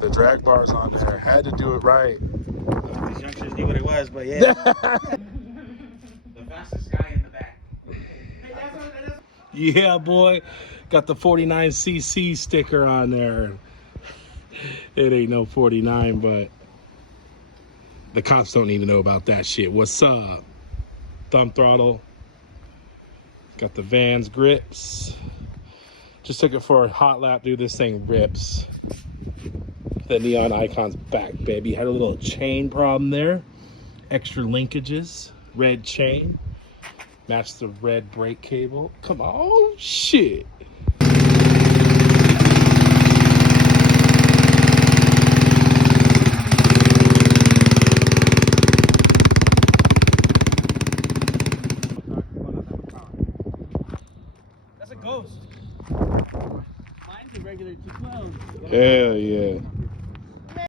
The drag bar's on there. Had to do it right. These youngsters knew what it was, but yeah. The fastest guy in the back. Yeah, boy. Got the 49cc sticker on there. It ain't no 49, but the cops don't even know about that shit. What's up? Thumb throttle. Got the Vans grips. Just took it for a hot lap, dude. This thing rips. The neon icon's back, baby. Had a little chain problem there. Extra linkages. Red chain. Matched the red brake cable. Come on. Oh, shit. That's a Ghost. Mine's a regular 212. Hell yeah.